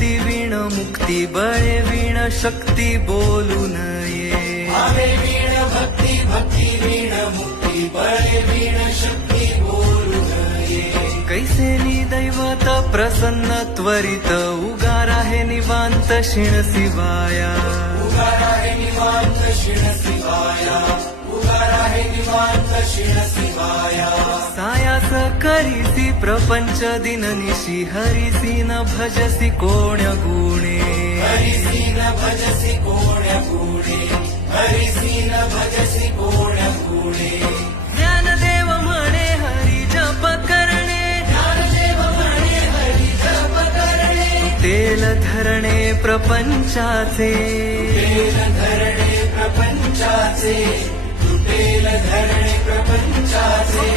भक्ती वीण मुक्ती बळे वीण शक्ती बोलू नये भावे वीण भक्ती भक्ती वीण मुक्ती बळे वीण शक्ती बोलू नये कैसे दैवत प्रसन्न त्वरित उगार आहे निवांत शिण शिवाया उगार आहे निवांत शिण शिवाया उगार आहे निवांत शिण शिवाया सायास करीसी प्रपंच दिननिशी हरिसी न भजसी कोण्य गुणे हरिसी न भजसी कोण्य गुणे हरिसी न भजसी कोण्य गुणे ज्ञानदेव म्हणे हरी जप करणे ज्ञानदेव म्हणे हरी जप करणे तेल धरणे प्रपंचाचे तुटेल धरणे प्रपंचाचे तुटेल धरणे प्रपंचाचे